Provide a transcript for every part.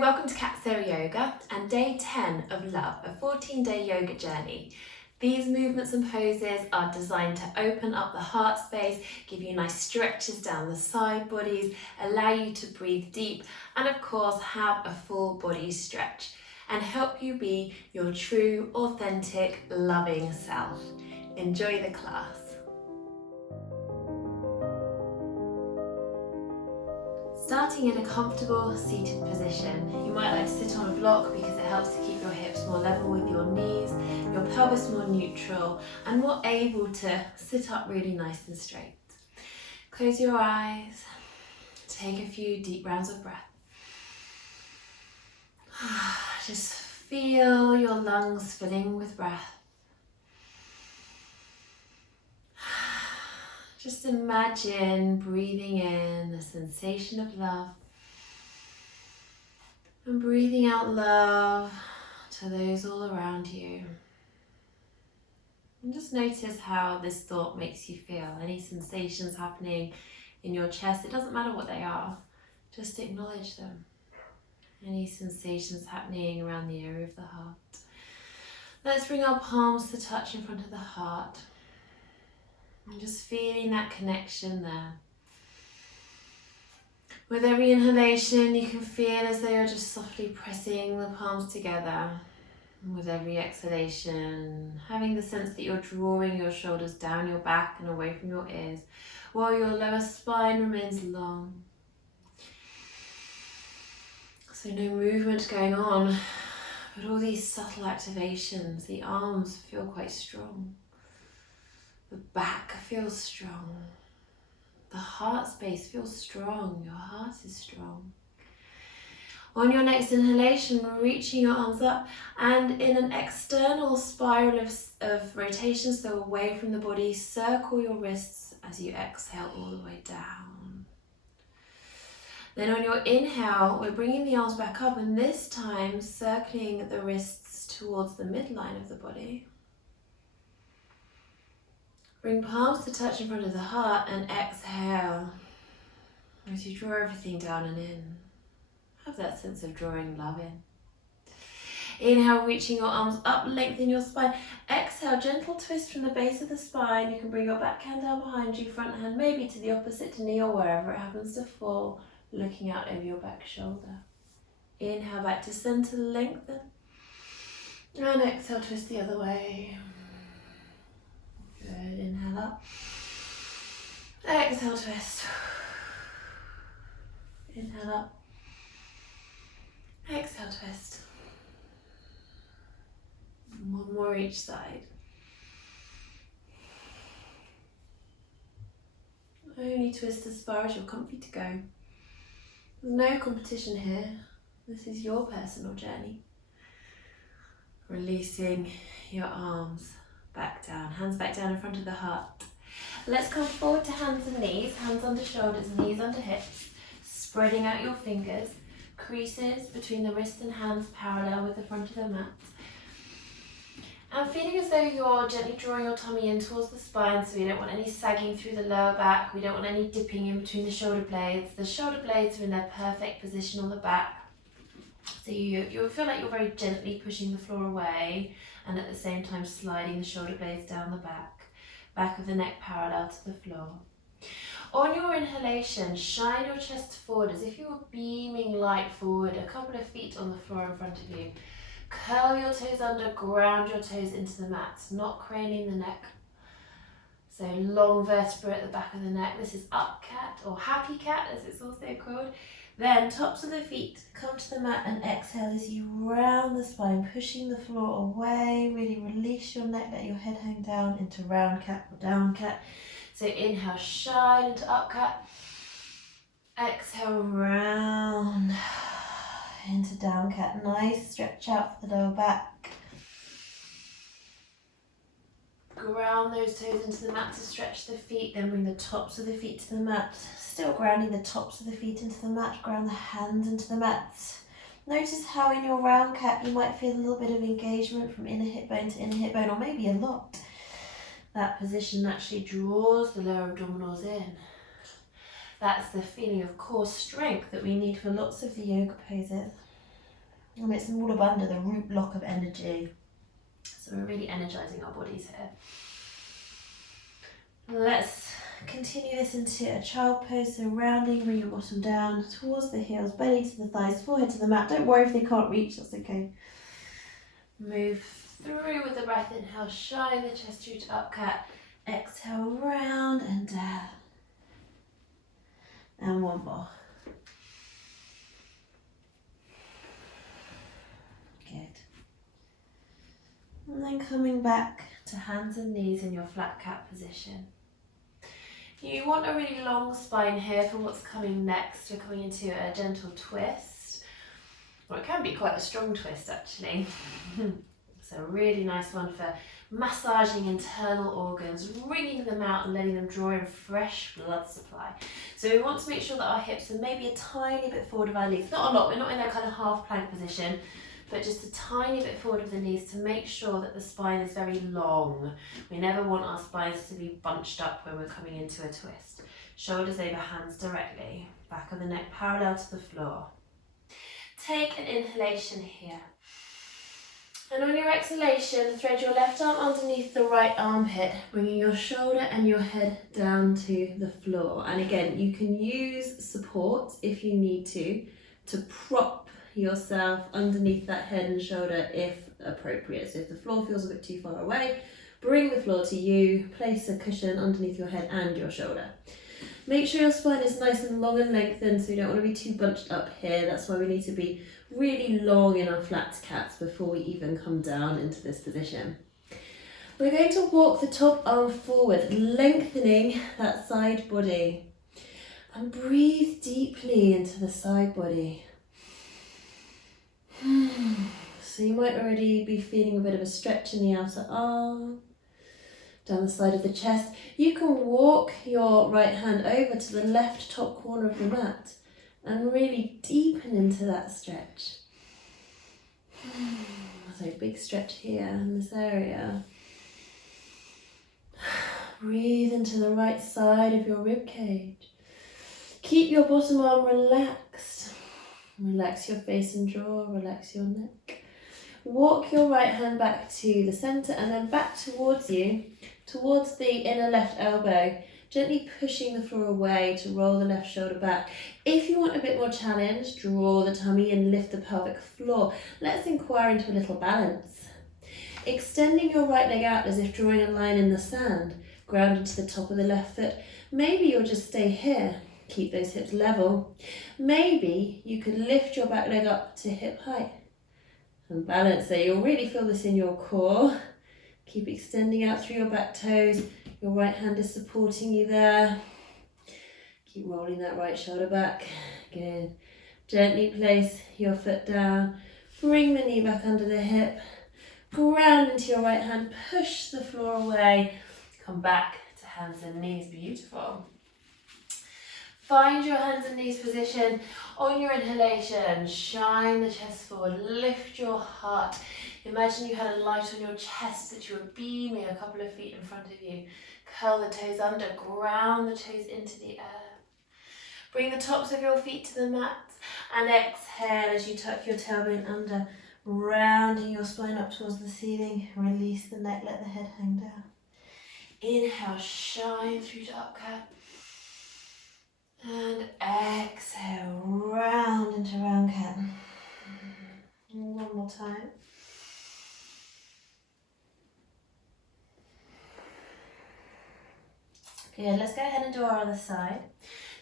welcome to Katsura Yoga and day 10 of Love, a 14-day yoga journey. These movements and poses are designed to open up the heart space, give you nice stretches down the side bodies, allow you to breathe deep, and of course have a full body stretch and help you be your true, authentic, loving self. Enjoy the class. Starting in a comfortable seated position, you might like to sit on a block because it helps to keep your hips more level with your knees, your pelvis more neutral, and more able to sit up really nice and straight. Close your eyes, take a few deep rounds of breath. Just feel your lungs filling with breath. Just imagine breathing in the sensation of love and breathing out love to those all around you. And just notice how this thought makes you feel. Any sensations happening in your chest, it doesn't matter what they are, just acknowledge them. Any sensations happening around the area of the heart. Let's bring our palms to touch in front of the heart. And just feeling that connection there. With every inhalation, you can feel as though you're just softly pressing the palms together. And with every exhalation, having the sense that you're drawing your shoulders down your back and away from your ears, while your lower spine remains long. So no movement going on, but all these subtle activations. The arms feel quite strong. The back feels strong. The heart space feels strong. Your heart is strong. On your next inhalation, reaching your arms up and in an external spiral of rotation, so away from the body, circle your wrists as you exhale all the way down. Then on your inhale, we're bringing the arms back up and this time circling the wrists towards the midline of the body. Bring palms to touch in front of the heart and exhale as you draw everything down and in. Have that sense of drawing love in. Inhale, reaching your arms up, lengthen your spine. Exhale, gentle twist from the base of the spine. You can bring your back hand down behind you, front hand maybe to the opposite knee or wherever it happens to fall, looking out over your back shoulder. Inhale, back to center, lengthen. And exhale, twist the other way. Good, inhale up. Exhale, twist. Inhale up. Exhale, twist. One more each side. Only twist as far as you're comfy to go. There's no competition here. This is your personal journey. Releasing your arms back down, hands back down in front of the heart. Let's come forward to hands and knees, hands under shoulders, knees under hips, spreading out your fingers, creases between the wrists and hands parallel with the front of the mat. And feeling as though you're gently drawing your tummy in towards the spine, so we don't want any sagging through the lower back, we don't want any dipping in between the shoulder blades. The shoulder blades are in their perfect position on the back. So you feel like you're very gently pushing the floor away and at the same time sliding the shoulder blades down the back of the neck parallel to the floor. On your inhalation, shine your chest forward as if you were beaming light forward, a couple of feet on the floor in front of you. Curl your toes under, ground your toes into the mat, not craning the neck. So long vertebra at the back of the neck. This is up cat or happy cat as it's also called. Then tops of the feet, come to the mat and exhale as you round the spine, pushing the floor away. Really release your neck, let your head hang down into round cat or down cat. So inhale, shine into up cat. Exhale, round into down cat. Nice stretch out for the lower back. Ground those toes into the mat to stretch the feet, then bring the tops of the feet to the mat. Still grounding the tops of the feet into the mat, ground the hands into the mat. Notice how in your round cat you might feel a little bit of engagement from inner hip bone to inner hip bone, or maybe a lot. That position actually draws the lower abdominals in. That's the feeling of core strength that we need for lots of the yoga poses. And it's all up under the root block of energy. So we're really energizing our bodies here. Let's continue this into a child pose, so rounding, bring your bottom down towards the heels, belly to the thighs, forehead to the mat. Don't worry if they can't reach, that's okay. Move through with the breath. Inhale, shine the chest through to up cat. Exhale, round and down. And one more. Good. And then coming back to hands and knees in your flat cat position. You want a really long spine here for what's coming next. We're coming into a gentle twist. Or it can be quite a strong twist actually. So a really nice one for massaging internal organs, wringing them out and letting them draw in fresh blood supply. So we want to make sure that our hips are maybe a tiny bit forward of our knees. Not a lot, we're not in that kind of half plank position, but just a tiny bit forward of the knees to make sure that the spine is very long. We never want our spines to be bunched up when we're coming into a twist. Shoulders over hands directly, back of the neck parallel to the floor. Take an inhalation here. And on your exhalation, thread your left arm underneath the right armpit, bringing your shoulder and your head down to the floor. And again, you can use support if you need to prop yourself underneath that head and shoulder if appropriate. So if the floor feels a bit too far away, bring the floor to you, place a cushion underneath your head and your shoulder. Make sure your spine is nice and long and lengthened, so you don't want to be too bunched up here. That's why we need to be really long in our flat cats before we even come down into this position. We're going to walk the top arm forward, lengthening that side body. And breathe deeply into the side body. So you might already be feeling a bit of a stretch in the outer arm, down the side of the chest. You can walk your right hand over to the left top corner of the mat and really deepen into that stretch. So big stretch here in this area. Breathe into the right side of your rib cage. Keep your bottom arm relaxed. Relax your face and jaw, relax your neck. Walk your right hand back to the centre and then back towards you, towards the inner left elbow, gently pushing the floor away to roll the left shoulder back. If you want a bit more challenge, draw the tummy and lift the pelvic floor. Let's inquire into a little balance. Extending your right leg out as if drawing a line in the sand, grounded to the top of the left foot. Maybe you'll just stay here. Keep those hips level. Maybe you could lift your back leg up to hip height and balance there. You'll really feel this in your core. Keep extending out through your back toes. Your right hand is supporting you there. Keep rolling that right shoulder back. Good. Gently place your foot down. Bring the knee back under the hip. Ground into your right hand. Push the floor away. Come back to hands and knees. Beautiful. Find your hands and knees position. On your inhalation, shine the chest forward, lift your heart. Imagine you had a light on your chest that you were beaming a couple of feet in front of you. Curl the toes under, ground the toes into the earth. Bring the tops of your feet to the mat and exhale as you tuck your tailbone under, rounding your spine up towards the ceiling. Release the neck, let the head hang down. Inhale, shine through to up cat. And exhale, round into round cat. And one more time. Good, let's go ahead and do our other side.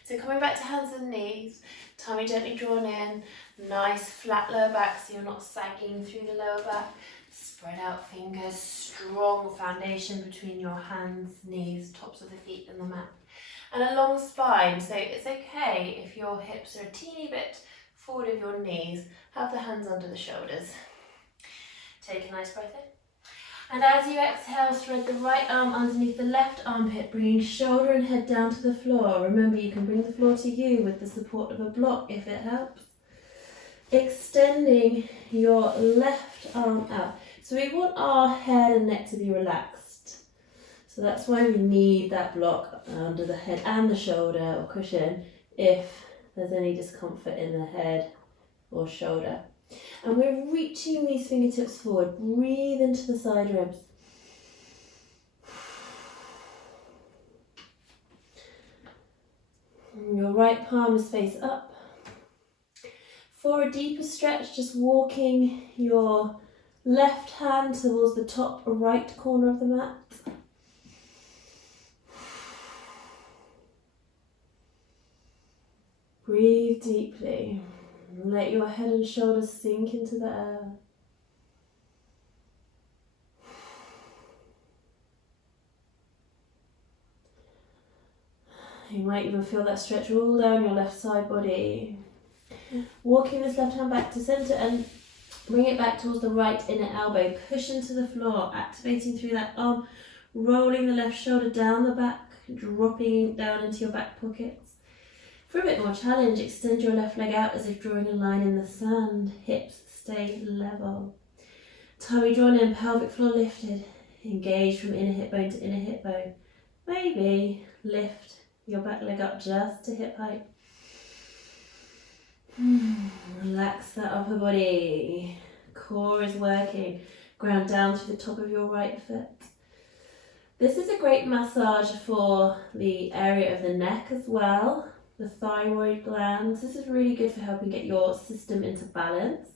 So coming back to hands and knees, tummy gently drawn in, nice flat lower back so you're not sagging through the lower back. Spread out fingers, strong foundation between your hands, knees, tops of the feet and the mat. And a long spine, so it's okay if your hips are a teeny bit forward of your knees. Have the hands under the shoulders. Take a nice breath in. And as you exhale, thread the right arm underneath the left armpit, bringing shoulder and head down to the floor. Remember, you can bring the floor to you with the support of a block if it helps. Extending your left arm out. So we want our head and neck to be relaxed. So that's why we need that block under the head and the shoulder or cushion if there's any discomfort in the head or shoulder. And we're reaching these fingertips forward. Breathe into the side ribs. Your right palm is face up. For a deeper stretch, just walking your left hand towards the top right corner of the mat. Breathe deeply. Let your head and shoulders sink into the air. You might even feel that stretch all down your left side body. Walking this left hand back to centre and bring it back towards the right inner elbow. Push into the floor, activating through that arm, rolling the left shoulder down the back, dropping down into your back pockets. For a bit more challenge, extend your left leg out as if drawing a line in the sand. Hips stay level. Tummy drawn in, pelvic floor lifted. Engage from inner hip bone to inner hip bone. Maybe lift your back leg up just to hip height. Relax that upper body. Core is working. Ground down through the top of your right foot. This is a great massage for the area of the neck as well. The thyroid glands. This is really good for helping get your system into balance.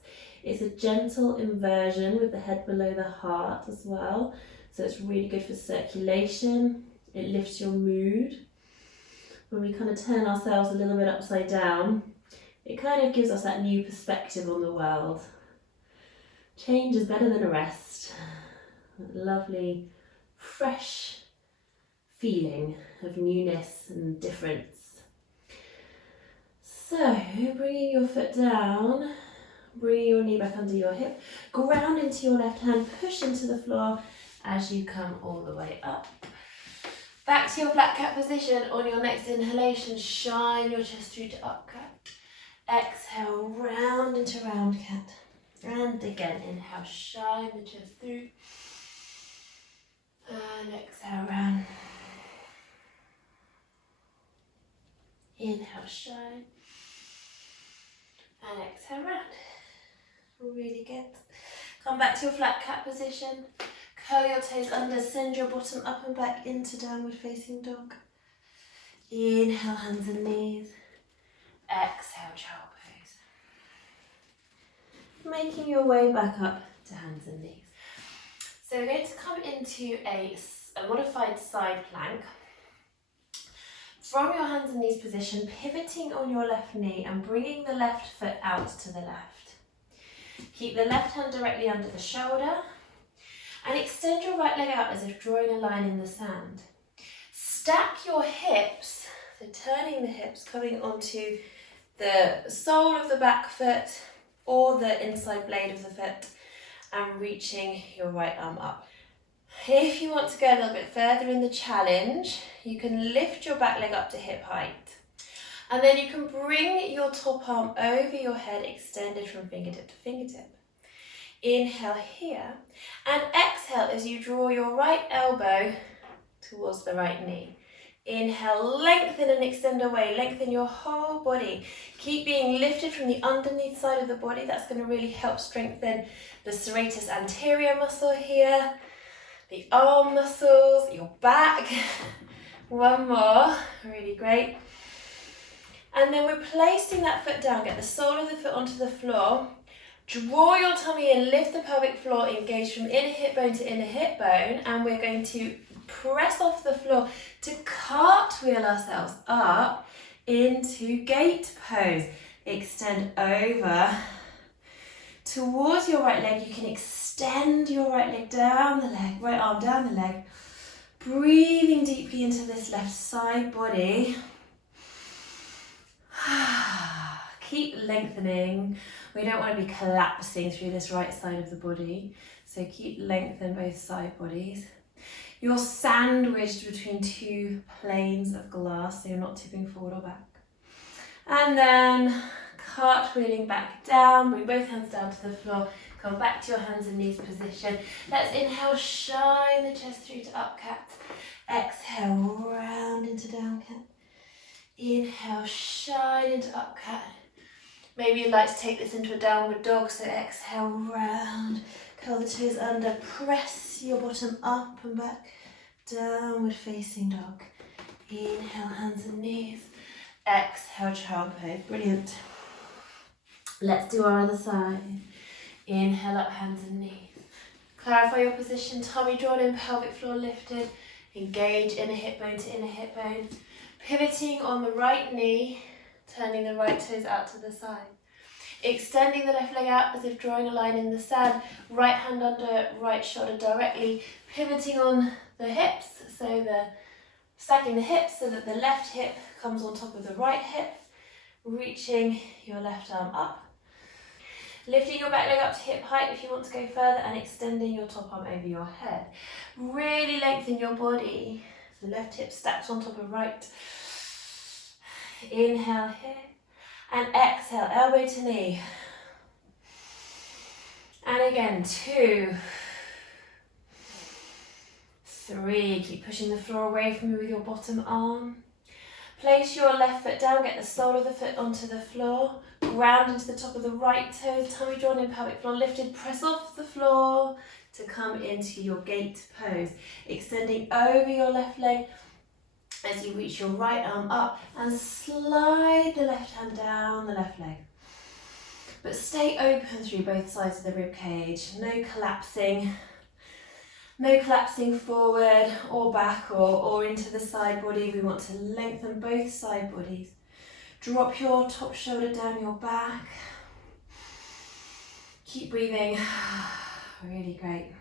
It's a gentle inversion with the head below the heart as well. So it's really good for circulation. It lifts your mood. When we kind of turn ourselves a little bit upside down, it kind of gives us that new perspective on the world. Change is better than a rest. Lovely, fresh feeling of newness and difference. So, bringing your foot down, bringing your knee back under your hip, ground into your left hand, push into the floor as you come all the way up. Back to your flat cat position. On your next inhalation, shine your chest through to up cat. Exhale, round into round cat. And again, inhale, shine the chest through. And exhale, round. Inhale, shine. And exhale, round. Really good. Come back to your flat cat position. Curl your toes under, send your bottom up and back into downward facing dog. Inhale, hands and knees. Exhale, child pose. Making your way back up to hands and knees. So we're going to come into a modified side plank. From your hands and knees position, pivoting on your left knee and bringing the left foot out to the left. Keep the left hand directly under the shoulder and extend your right leg out as if drawing a line in the sand. Stack your hips, so turning the hips, coming onto the sole of the back foot or the inside blade of the foot and reaching your right arm up. If you want to go a little bit further in the challenge, you can lift your back leg up to hip height. And then you can bring your top arm over your head, extended from fingertip to fingertip. Inhale here, and exhale as you draw your right elbow towards the right knee. Inhale, lengthen and extend away, lengthen your whole body. Keep being lifted from the underneath side of the body. That's going to really help strengthen the serratus anterior muscle here, the arm muscles, your back. One more, really great. And then we're placing that foot down, get the sole of the foot onto the floor. Draw your tummy in, lift the pelvic floor, engage from inner hip bone to inner hip bone, and we're going to press off the floor to cartwheel ourselves up into gate pose. Extend over towards your right leg. You can extend your right leg down the leg, right arm down the leg. Breathing deeply into this left side body. Keep lengthening. We don't want to be collapsing through this right side of the body. So keep lengthening both side bodies. You're sandwiched between two planes of glass, so you're not tipping forward or back. And then cartwheeling back down, bring both hands down to the floor. Come back to your hands and knees position. Let's inhale, shine the chest through to up cat. Exhale, round into down cat. Inhale, shine into up cat. Maybe you'd like to take this into a downward dog, so exhale, round, curl the toes under, press your bottom up and back, downward facing dog. Inhale, hands and knees, exhale, child pose, brilliant. Let's do our other side. Inhale up, hands and knees. Clarify your position, tummy drawn in, pelvic floor lifted. Engage inner hip bone to inner hip bone. Pivoting on the right knee, turning the right toes out to the side. Extending the left leg out as if drawing a line in the sand. Right hand under right shoulder directly. Pivoting on the hips, stacking the hips so that the left hip comes on top of the right hip. Reaching your left arm up. Lifting your back leg up to hip height if you want to go further, and extending your top arm over your head. Really lengthen your body. So left hip stacks on top of right. Inhale here. And exhale, elbow to knee. And again, 2, 3. Keep pushing the floor away from you with your bottom arm. Place your left foot down, get the sole of the foot onto the floor. Ground into the top of the right toe, tummy drawn in, pelvic floor lifted. Press off the floor to come into your gate pose. Extending over your left leg as you reach your right arm up and slide the left hand down the left leg. But stay open through both sides of the rib cage. No collapsing. No collapsing forward or back or into the side body. We want to lengthen both side bodies. Drop your top shoulder down your back. Keep breathing. Really great.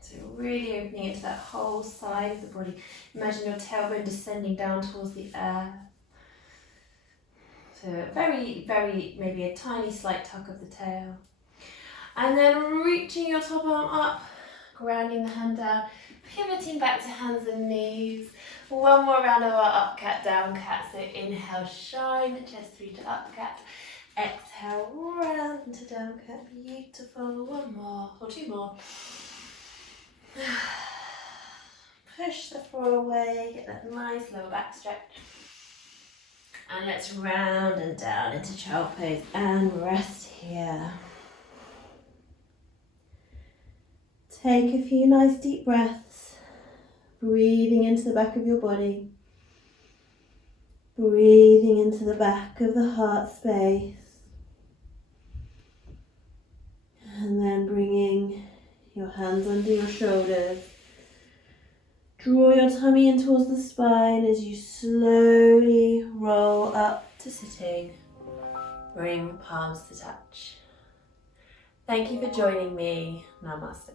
So really opening into that whole side of the body. Imagine your tailbone descending down towards the earth. So very, very, maybe a tiny slight tuck of the tail. And then reaching your top arm up, grounding the hand down, pivoting back to hands and knees. One more round of our up cat, down cat. So inhale, shine the chest through to up cat. Exhale, round into down cat. Beautiful. One more or 2 more. Push the floor away, get that nice lower back stretch. And let's round and down into child pose and rest here. Take a few nice deep breaths, breathing into the back of your body, breathing into the back of the heart space, and then bringing your hands under your shoulders. Draw your tummy in towards the spine as you slowly roll up to sitting. Bring palms to touch. Thank you for joining me. Namaste.